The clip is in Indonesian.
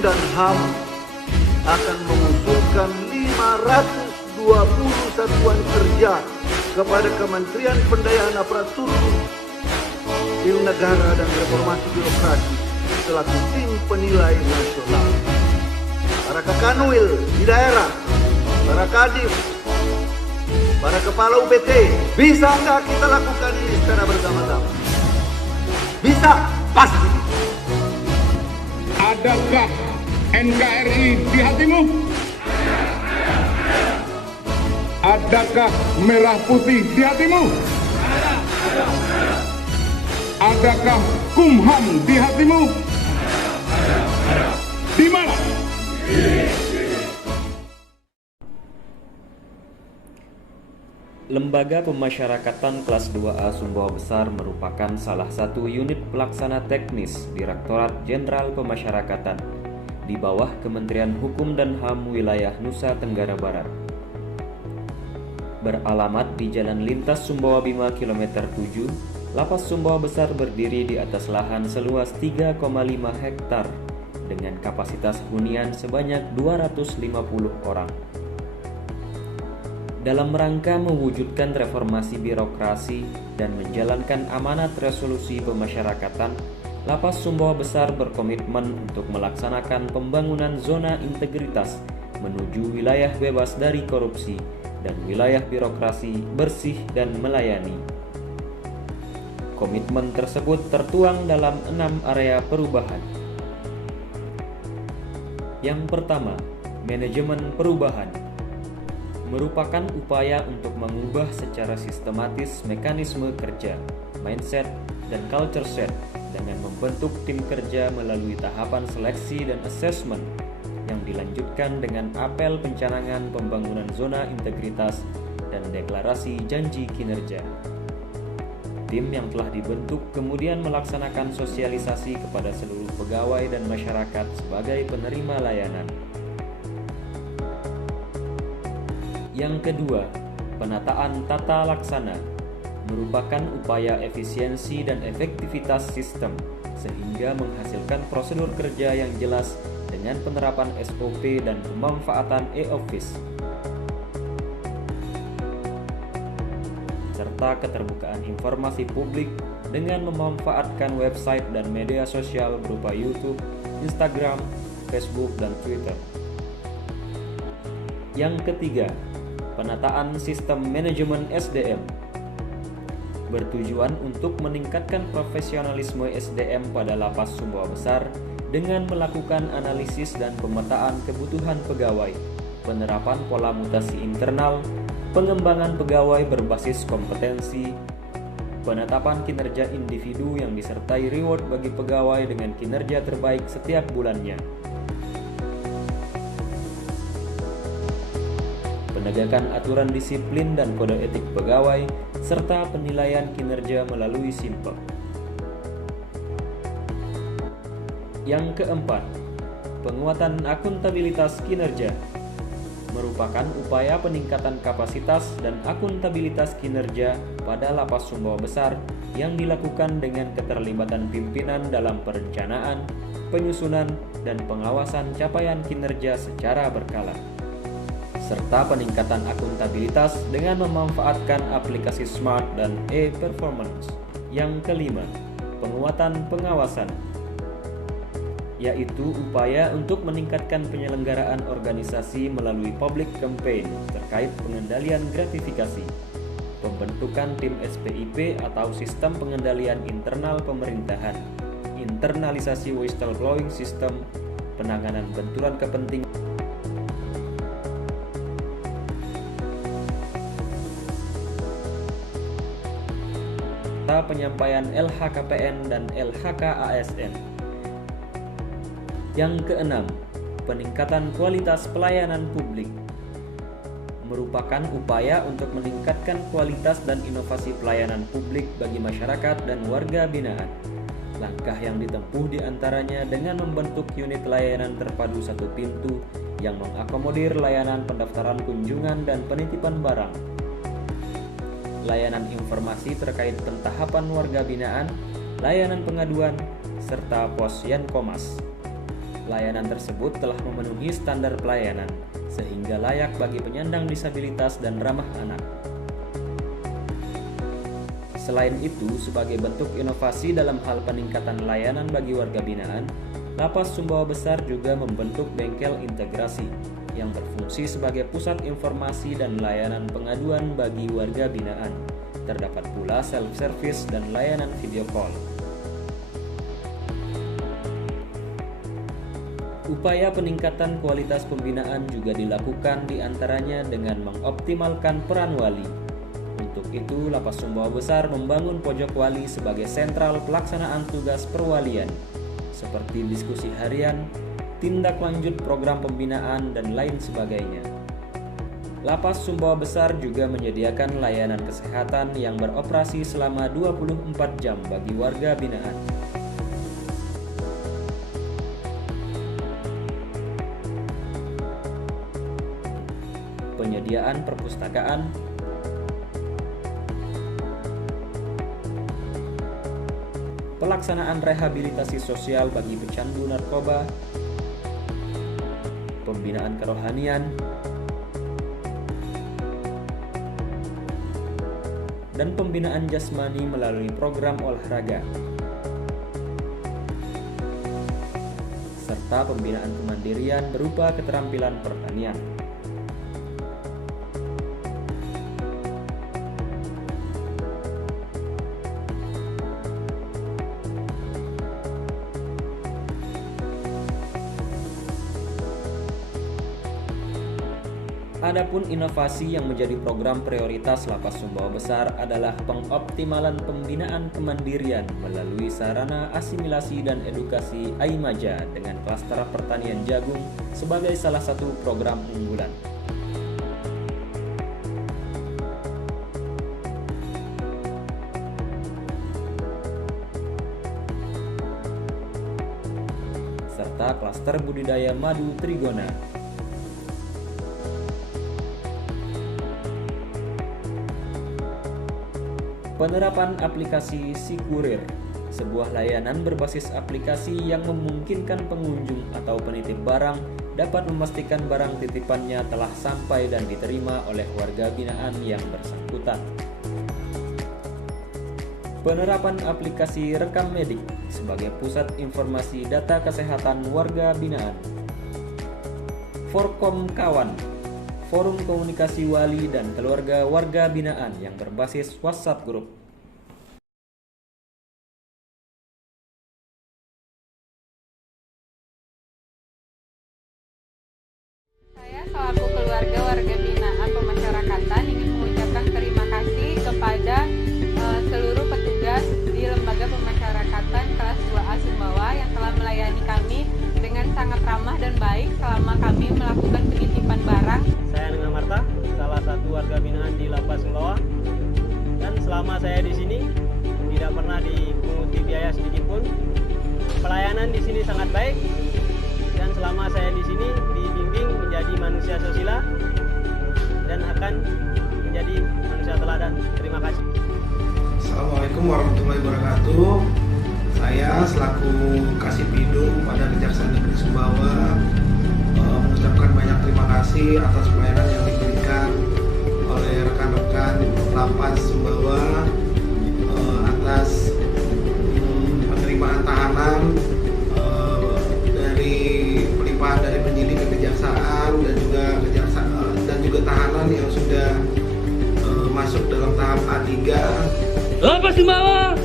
dan HAM akan mengusulkan 520 satuan kerja kepada Kementerian Pendayaan Aparatur Sipil Negara dan Reformasi Birokrasi selaku tim penilai nasional. Para Kakanwil di daerah, para Kadif, para kepala UPT, bisa nggak kita lakukan ini secara bersama-sama? Bisa, pasti. Adakah NKRI di hatimu? Adakah merah putih di hatimu? Adakah Kumham di hatimu? Di mana? Lembaga Pemasyarakatan Kelas 2A Sumbawa Besar merupakan salah satu unit pelaksana teknis Direktorat Jenderal Pemasyarakatan di bawah Kementerian Hukum dan HAM wilayah Nusa Tenggara Barat. Beralamat di Jalan Lintas Sumbawa Bima kilometer 7, Lapas Sumbawa Besar berdiri di atas lahan seluas 3,5 hektar dengan kapasitas hunian sebanyak 250 orang. Dalam rangka mewujudkan reformasi birokrasi dan menjalankan amanat resolusi pemasyarakatan, Lapas Sumbawa Besar berkomitmen untuk melaksanakan pembangunan zona integritas menuju wilayah bebas dari korupsi dan wilayah birokrasi bersih dan melayani. Komitmen tersebut tertuang dalam 6 area perubahan. Yang pertama, manajemen perubahan merupakan upaya untuk mengubah secara sistematis mekanisme kerja, mindset, dan culture set dengan membentuk tim kerja melalui tahapan seleksi dan assessment yang dilanjutkan dengan apel pencanangan pembangunan zona integritas dan deklarasi janji kinerja. Tim yang telah dibentuk kemudian melaksanakan sosialisasi kepada seluruh pegawai dan masyarakat sebagai penerima layanan. Yang kedua, penataan tata laksana merupakan upaya efisiensi dan efektivitas sistem sehingga menghasilkan prosedur kerja yang jelas dengan penerapan SOP dan pemanfaatan e-office serta keterbukaan informasi publik dengan memanfaatkan website dan media sosial berupa YouTube, Instagram, Facebook, dan Twitter. Yang ketiga, penataan sistem manajemen SDM bertujuan untuk meningkatkan profesionalisme SDM pada Lapas Sumbawa Besar dengan melakukan analisis dan pemetaan kebutuhan pegawai, penerapan pola mutasi internal, pengembangan pegawai berbasis kompetensi, penetapan kinerja individu yang disertai reward bagi pegawai dengan kinerja terbaik setiap bulannya. Penegakan aturan disiplin dan kode etik pegawai, serta penilaian kinerja melalui SIMPEK. Yang keempat, penguatan akuntabilitas kinerja merupakan upaya peningkatan kapasitas dan akuntabilitas kinerja pada Lapas Sumbawa Besar yang dilakukan dengan keterlibatan pimpinan dalam perencanaan, penyusunan, dan pengawasan capaian kinerja secara berkala, serta peningkatan akuntabilitas dengan memanfaatkan aplikasi smart dan e-performance. Yang kelima, penguatan pengawasan, yaitu upaya untuk meningkatkan penyelenggaraan organisasi melalui public campaign terkait pengendalian gratifikasi, pembentukan tim SPIP atau sistem pengendalian internal pemerintahan, internalisasi whistleblowing system, penanganan benturan kepentingan, penyampaian LHKPN dan LHKASN. Yang keenam, peningkatan kualitas pelayanan publik merupakan upaya untuk meningkatkan kualitas dan inovasi pelayanan publik bagi masyarakat dan warga binaan. Langkah yang ditempuh diantaranya dengan membentuk unit layanan terpadu satu pintu yang mengakomodir layanan pendaftaran kunjungan dan penitipan barang, layanan informasi terkait pentahapan warga binaan, layanan pengaduan, serta pos Yankomas. Layanan tersebut telah memenuhi standar pelayanan, sehingga layak bagi penyandang disabilitas dan ramah anak. Selain itu, sebagai bentuk inovasi dalam hal peningkatan layanan bagi warga binaan, Lapas Sumbawa Besar juga membentuk bengkel integrasi yang berfungsi sebagai pusat informasi dan layanan pengaduan bagi warga binaan. Terdapat pula self-service dan layanan video call. Upaya peningkatan kualitas pembinaan juga dilakukan diantaranya dengan mengoptimalkan peran wali. Untuk itu, Lapas Sumbawa Besar membangun pojok wali sebagai sentral pelaksanaan tugas perwalian, seperti diskusi harian, tindak lanjut program pembinaan, dan lain sebagainya. Lapas Sumbawa Besar juga menyediakan layanan kesehatan yang beroperasi selama 24 jam bagi warga binaan. Penyediaan perpustakaan, pelaksanaan rehabilitasi sosial bagi pecandu narkoba, pembinaan kerohanian, dan pembinaan jasmani melalui program olahraga, serta pembinaan kemandirian berupa keterampilan pertanian. Adapun inovasi yang menjadi program prioritas Lapas Sumbawa Besar adalah pengoptimalan pembinaan kemandirian melalui sarana asimilasi dan edukasi Aimaja dengan klaster pertanian jagung sebagai salah satu program unggulan. Serta klaster budidaya madu trigona. Penerapan aplikasi SiKurir, sebuah layanan berbasis aplikasi yang memungkinkan pengunjung atau penitip barang dapat memastikan barang titipannya telah sampai dan diterima oleh warga binaan yang bersangkutan. Penerapan aplikasi Rekam Medik sebagai pusat informasi data kesehatan warga binaan. Forkom Kawan, forum komunikasi wali dan keluarga warga binaan yang berbasis WhatsApp Group. Saya selaku keluarga warga binaan pemasyarakatan ingin mengucapkan terima kasih kepada seluruh petugas di Lembaga Pemasyarakatan kelas 2A Sumbawa yang telah melayani kami dengan sangat ramah dan baik selama kami melakukan penitipan barang. Saya Nengah Marta, salah satu warga binaan di Lapas Sumbawa, dan selama saya di sini tidak pernah dipunguti biaya sedikit pun. Pelayanan di sini sangat baik, dan selama saya di sini dibimbing menjadi manusia sosial dan akan menjadi manusia teladan. Terima kasih. Assalamualaikum warahmatullahi wabarakatuh. Saya selaku Kasih Bidung pada Kejaksaan Negeri Sumbawa mengucapkan banyak terima kasih atas pelayanan yang diberikan oleh rekan-rekan Lapas Sumbawa atas penerimaan tahanan dari pelimpahan dari penyidik ke kejaksaan dan juga tahanan yang sudah masuk dalam tahap A3. Lapas Sumbawa,